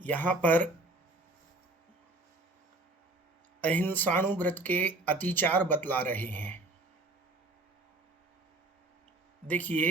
यहाँ पर अहिंसाणु व्रत के अतिचार बतला रहे हैं। देखिए,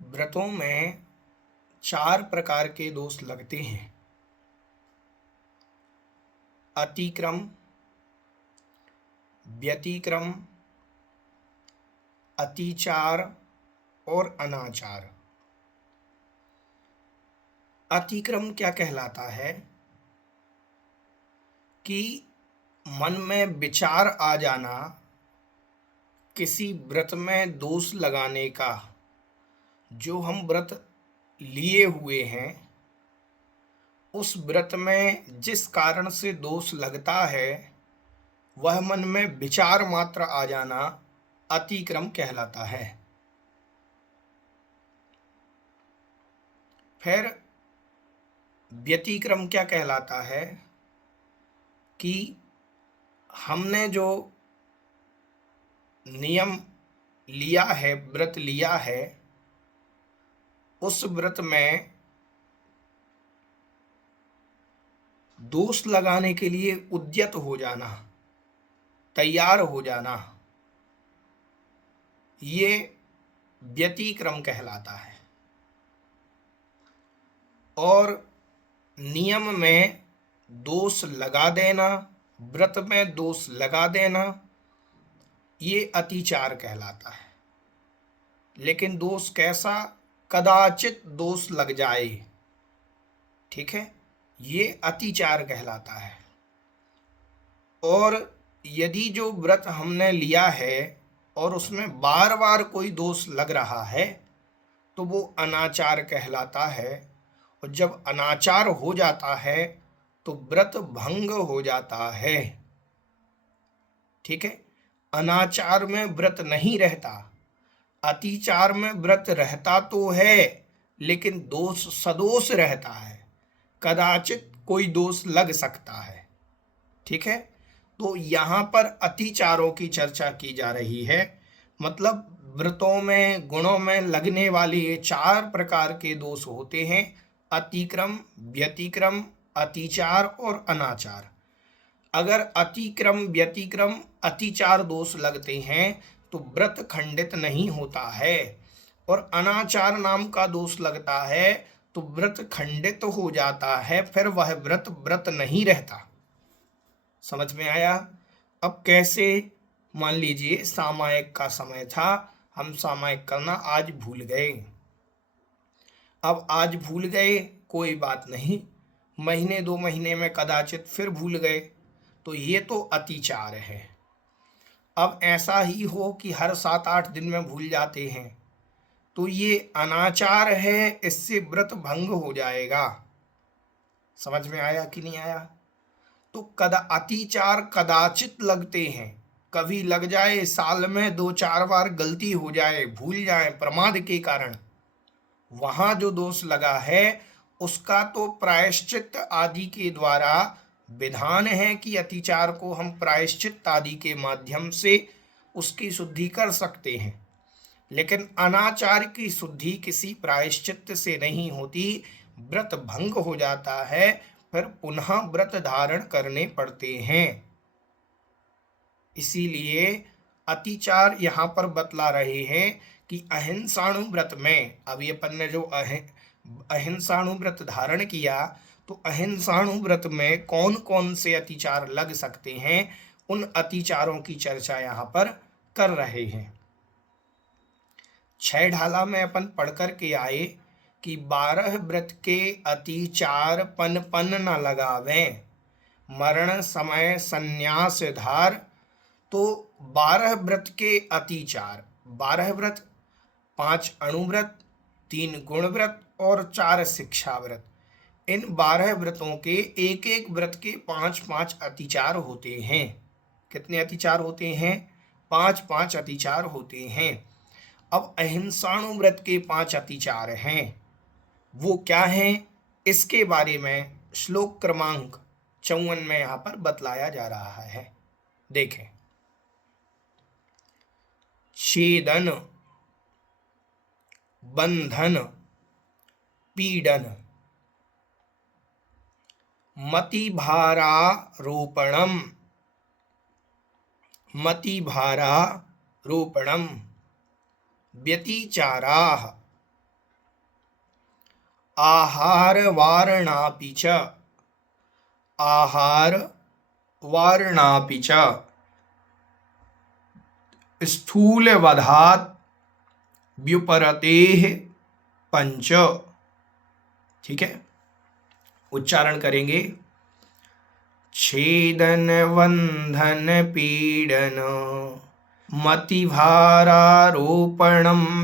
व्रतों में 4 प्रकार के दोष लगते हैं। अतिक्रम, व्यतिक्रम, अतिचार और अनाचार। अतिक्रम क्या कहलाता है कि मन में विचार आ जाना, किसी व्रत में दोष लगाने का। जो हम व्रत लिए हुए हैं, उस व्रत में जिस कारण से दोष लगता है, वह मन में विचार मात्र आ जाना अतिक्रम कहलाता है। फिर व्यतिक्रम क्या कहलाता है कि हमने जो नियम लिया है, व्रत लिया है, उस व्रत में दोष लगाने के लिए उद्यत हो जाना, तैयार हो जाना, ये व्यतिक्रम कहलाता है। और नियम में दोष लगा देना, व्रत में दोष लगा देना, ये अतिचार कहलाता है। लेकिन दोष कैसा? कदाचित दोष लग जाए, ठीक है, ये अतिचार कहलाता है। और यदि जो व्रत हमने लिया है और उसमें बार बार कोई दोष लग रहा है, तो वो अनाचार कहलाता है। और जब अनाचार हो जाता है तो व्रत भंग हो जाता है। ठीक है, अनाचार में व्रत नहीं रहता, अतिचार में व्रत रहता तो है, लेकिन दोष सदोष रहता है, कदाचित कोई दोष लग सकता है। ठीक है, तो यहाँ पर अतिचारों की चर्चा की जा रही है। मतलब व्रतों में, गुणों में लगने वाले ये 4 प्रकार के दोष होते हैं: अतिक्रम, व्यतिक्रम, अतिचार और अनाचार। अगर अतिक्रम, व्यतिक्रम, अतिचार दोष लगते हैं तो व्रत खंडित नहीं होता है। और अनाचार नाम का दोष लगता है तो व्रत खंडित हो जाता है, फिर वह व्रत नहीं रहता। समझ में आया? अब कैसे? मान लीजिए सामायिक का समय था, हम सामायिक करना आज भूल गए। अब आज भूल गए, कोई बात नहीं, महीने 2 महीने में कदाचित फिर भूल गए, तो ये तो अतिचार है। अब ऐसा ही हो कि हर 7-8 दिन में भूल जाते हैं, तो ये अनाचार है, इससे व्रत भंग हो जाएगा। समझ में आया कि नहीं आया? तो अतिचार कदाचित लगते हैं, कभी लग जाए, साल में 2-4 बार गलती हो जाए, भूल जाए प्रमाद के कारण, वहां जो दोष लगा है उसका तो प्रायश्चित आदि के द्वारा विधान है कि अतिचार को हम प्रायश्चित आदि के माध्यम से उसकी शुद्धि कर सकते हैं। लेकिन अनाचार की शुद्धि किसी प्रायश्चित से नहीं होती, व्रत भंग हो जाता है, फिर पुनः व्रत धारण करने पड़ते हैं। इसीलिए अतिचार यहाँ पर बतला रहे हैं कि अहिंसाणु व्रत में, अब ये अपन ने जो अहिंसाणु व्रत धारण किया, तो अहिंसाणु व्रत में कौन कौन से अतिचार लग सकते हैं, उन अतिचारों की चर्चा यहाँ पर कर रहे हैं। 6 ढाला में अपन पढ़ कर के आए कि 12 व्रत के अतिचार पन पन न लगावें, मरण समय संन्यास धार। तो 12 व्रत के अतिचार, 12 व्रत, 5 अणुव्रत, 3 गुण व्रत और 4 शिक्षा व्रत, इन 12 व्रतों के एक एक व्रत के 5-5 अतिचार होते हैं। कितने अतिचार होते हैं? 5-5 अतिचार होते हैं। अब अहिंसाणु व्रत के 5 अतिचार हैं, वो क्या हैं, इसके बारे में श्लोक क्रमांक 54 में यहाँ पर बतलाया जा रहा है। देखें, छेदन, बंधन, पीड़न, मतिभारारोपणम् मतिभारारोपणम् व्यतिचाराः आहारवारणापि च आहारवारणापि च स्थूलवधात् व्युपरतेः पंच। ठीक है, उच्चारण करेंगे। छेदन बंधन पीड़न मतिभारारोपणं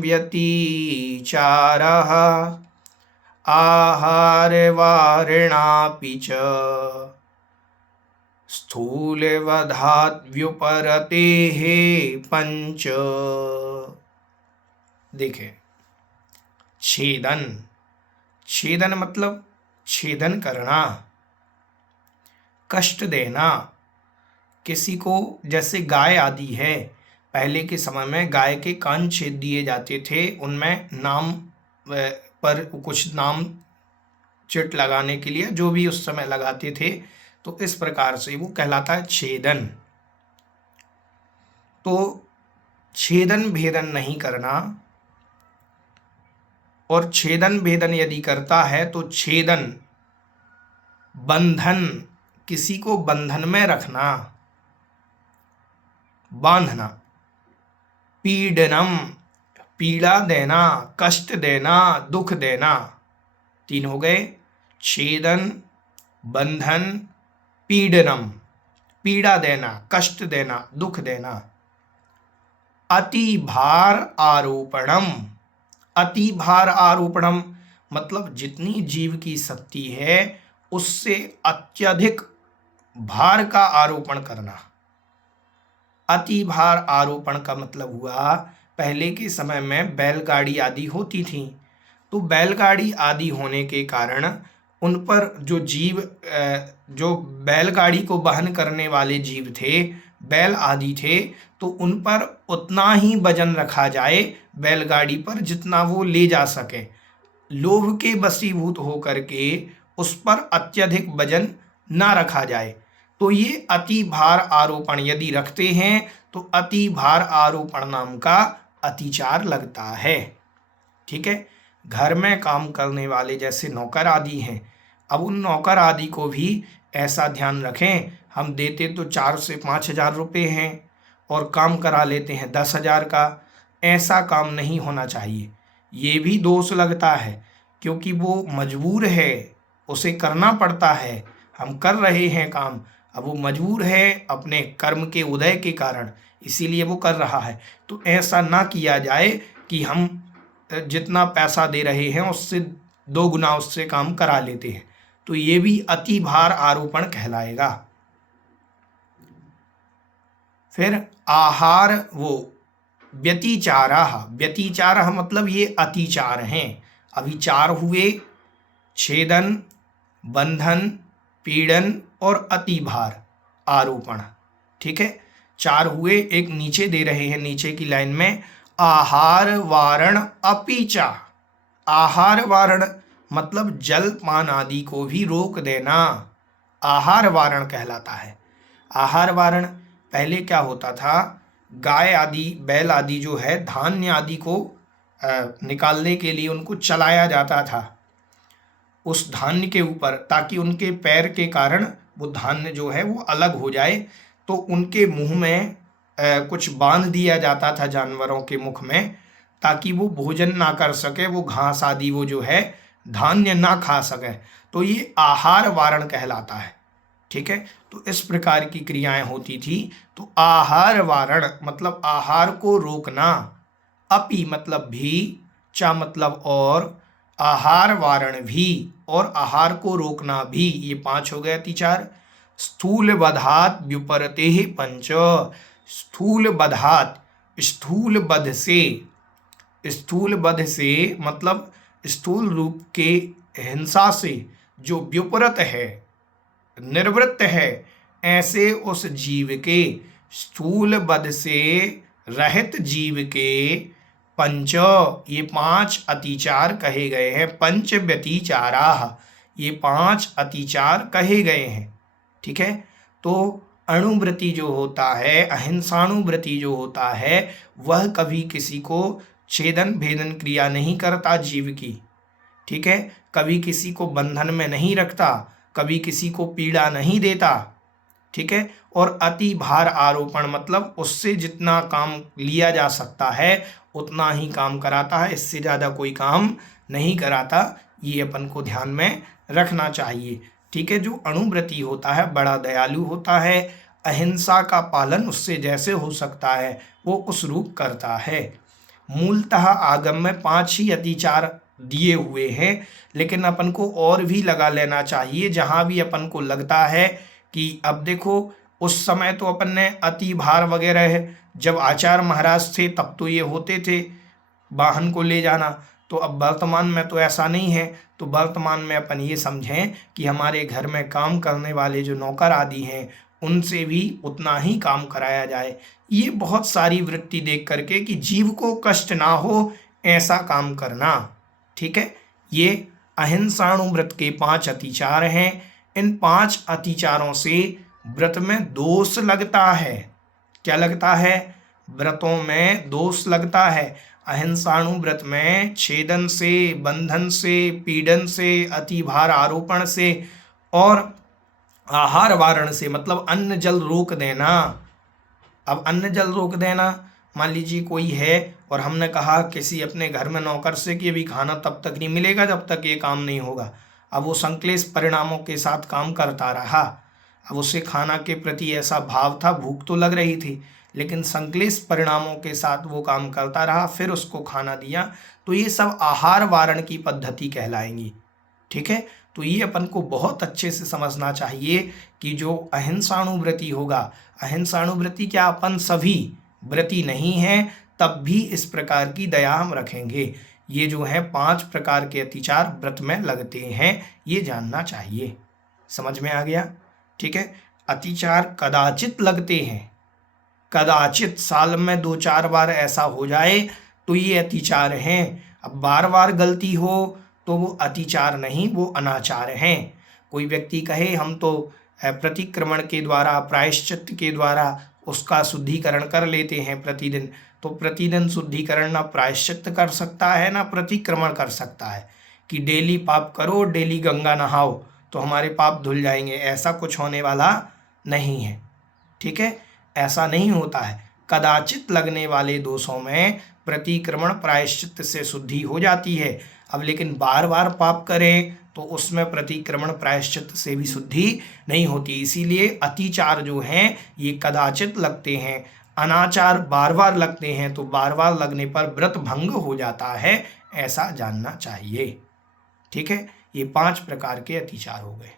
व्यतिचारः आहारवारणापि च स्थूलवधात् व्युपरतेः पंच। देखें, छेदन, छेदन मतलब छेदन करना, कष्ट देना किसी को। जैसे गाय आदि है, पहले के समय में गाय के कान छेद दिए जाते थे, उनमें नाम पर कुछ नाम चिट लगाने के लिए जो भी उस समय लगाते थे, तो इस प्रकार से वो कहलाता है छेदन। तो छेदन भेदन नहीं करना, और छेदन भेदन यदि करता है तो छेदन बंधन, किसी को बंधन में रखना, बांधना, पीड़नम पीड़ा देना, कष्ट देना, दुख देना। तीन हो गए, छेदन, बंधन, पीड़नम, पीड़ा देना, कष्ट देना, दुख देना। अति भार आरोपणम, अति भार आरोपणम मतलब जितनी जीव की शक्ति है उससे अत्यधिक भार का आरोपण करना। अति भार आरोपण का मतलब हुआ, पहले के समय में बैलगाड़ी आदि होती थी, तो बैलगाड़ी आदि होने के कारण उन पर जो जीव, जो बैलगाड़ी को वहन करने वाले जीव थे, बैल आदि थे, तो उन पर उतना ही वजन रखा जाए बैलगाड़ी पर जितना वो ले जा सके। लोभ के वशीभूत होकर के उस पर अत्यधिक वजन ना रखा जाए। तो ये अति भार आरोपण यदि रखते हैं तो अति भार आरोपण नाम का अतिचार लगता है। ठीक है, घर में काम करने वाले जैसे नौकर आदि हैं, अब उन नौकर आदि को भी ऐसा ध्यान रखें, हम देते तो 4 से 5 हज़ार रुपये हैं और काम करा लेते हैं 10 हज़ार का। ऐसा काम नहीं होना चाहिए। ये भी दोष लगता है, क्योंकि वो मजबूर है, उसे करना पड़ता है। हम कर रहे हैं काम, अब वो मजबूर है अपने कर्म के उदय के कारण, इसीलिए वो कर रहा है। तो ऐसा ना किया जाए कि हम जितना पैसा दे रहे हैं उससे 2 गुना उससे काम करा लेते हैं, तो ये भी अति भार आरोपण कहलाएगा। फिर आहार, वो व्यतिचाराः, व्यतिचाराः मतलब ये अतिचार हैं। अभी 4 हुए, छेदन, बंधन, पीड़न और अति भार आरोपण। ठीक है, 4 हुए। एक नीचे दे रहे हैं, नीचे की लाइन में आहार वारण अपि च। आहार वारण मतलब जल पान आदि को भी रोक देना, आहार वारण कहलाता है। आहार वारण पहले क्या होता था, गाय आदि, बैल आदि जो है, धान्य आदि को निकालने के लिए उनको चलाया जाता था उस धान्य के ऊपर, ताकि उनके पैर के कारण वो धान्य जो है वो अलग हो जाए। तो उनके मुंह में कुछ बांध दिया जाता था जानवरों के मुख में, ताकि वो भोजन ना कर सके, वो घास आदि वो जो है धान्य ना खा सके। तो ये आहार वारण कहलाता है। ठीक है, तो इस प्रकार की क्रियाएं होती थी। तो आहार वारण मतलब आहार को रोकना, अपि मतलब भी, चा मतलब और, आहार वारण भी और आहार को रोकना भी, ये 5 हो गए अतिचार। स्थूल बधात व्युपरते पंच। स्थूल बधात, स्थूल बध से, स्थूल बध से मतलब स्थूल रूप के हिंसा से जो व्युपरत है, निर्वृत्त है, ऐसे उस जीव के, स्थूल बध से रहित जीव के पंच, ये 5 अतिचार कहे गए हैं। पंच व्यतिचाराः, ये 5 अतिचार कहे गए हैं। ठीक है, तो अणुव्रती जो होता है, अहिंसाणुव्रती जो होता है, वह कभी किसी को छेदन भेदन क्रिया नहीं करता जीव की। ठीक है, कभी किसी को बंधन में नहीं रखता, कभी किसी को पीड़ा नहीं देता। ठीक है, और अति भार आरोपण मतलब उससे जितना काम लिया जा सकता है उतना ही काम कराता है, इससे ज़्यादा कोई काम नहीं कराता। ये अपन को ध्यान में रखना चाहिए। ठीक है, जो अणुव्रती होता है बड़ा दयालु होता है, अहिंसा का पालन उससे जैसे हो सकता है वो उस रूप करता है। मूलतः आगम में 5 ही अतिचार दिए हुए हैं, लेकिन अपन को और भी लगा लेना चाहिए जहाँ भी अपन को लगता है कि अब देखो उस समय तो अपन ने अति भार वगैरह जब आचार्य महाराज थे तब तो ये होते थे वाहन को ले जाना, तो अब वर्तमान में तो ऐसा नहीं है। तो वर्तमान में अपन ये समझें कि हमारे घर में काम करने वाले जो नौकर आदि हैं उनसे भी उतना ही काम कराया जाए। ये बहुत सारी वृत्ति देख करके कि जीव को कष्ट ना हो ऐसा काम करना। ठीक है, ये अहिंसाणु व्रत के 5 अतिचार हैं। इन 5 अतिचारों से व्रत में दोष लगता है। क्या लगता है? व्रतों में दोष लगता है। अहिंसाणु व्रत में छेदन से, बंधन से, पीड़न से, अतिभार आरोपण से और आहार वारण से मतलब अन्न जल रोक देना। अब अन्न जल रोक देना, मान लीजिए कोई है और हमने कहा किसी अपने घर में नौकर से कि अभी खाना तब तक नहीं मिलेगा जब तक ये काम नहीं होगा। अब वो संक्लेश परिणामों के साथ काम करता रहा। अब उसे खाना के प्रति ऐसा भाव था, भूख तो लग रही थी, लेकिन संक्लेश परिणामों के साथ वो काम करता रहा, फिर उसको खाना दिया, तो ये सब आहार वारण की पद्धति कहलाएंगी। ठीक है, तो ये अपन को बहुत अच्छे से समझना चाहिए कि जो अहिंसाणुव्रती होगा, अहिंसाणुव्रती क्या अपन सभी व्रती नहीं हैं तब भी इस प्रकार की दया हम रखेंगे। ये जो है 5 प्रकार के अतिचार व्रत में लगते हैं, ये जानना चाहिए। समझ में आ गया? ठीक है, अतिचार कदाचित लगते हैं, कदाचित साल में 2-4 बार ऐसा हो जाए तो ये अतिचार हैं। अब बार बार गलती हो तो वो अतिचार नहीं, वो अनाचार हैं। कोई व्यक्ति कहे हम तो प्रतिक्रमण के द्वारा, प्रायश्चित के द्वारा उसका शुद्धिकरण कर लेते हैं प्रतिदिन, तो प्रतिदिन शुद्धिकरण ना प्रायश्चित कर सकता है ना प्रतिक्रमण कर सकता है कि डेली पाप करो, डेली गंगा नहाओ तो हमारे पाप धुल जाएंगे, ऐसा कुछ होने वाला नहीं है। ठीक है, ऐसा नहीं होता है। कदाचित लगने वाले दोषों में प्रतिक्रमण प्रायश्चित से शुद्धि हो जाती है। अब लेकिन बार बार पाप करें तो उसमें प्रतिक्रमण प्रायश्चित से भी शुद्धि नहीं होती। इसीलिए अतिचार जो हैं ये कदाचित लगते हैं, अनाचार बार बार लगते हैं, तो बार बार लगने पर व्रत भंग हो जाता है, ऐसा जानना चाहिए। ठीक है, ये 5 प्रकार के अतिचार हो गए।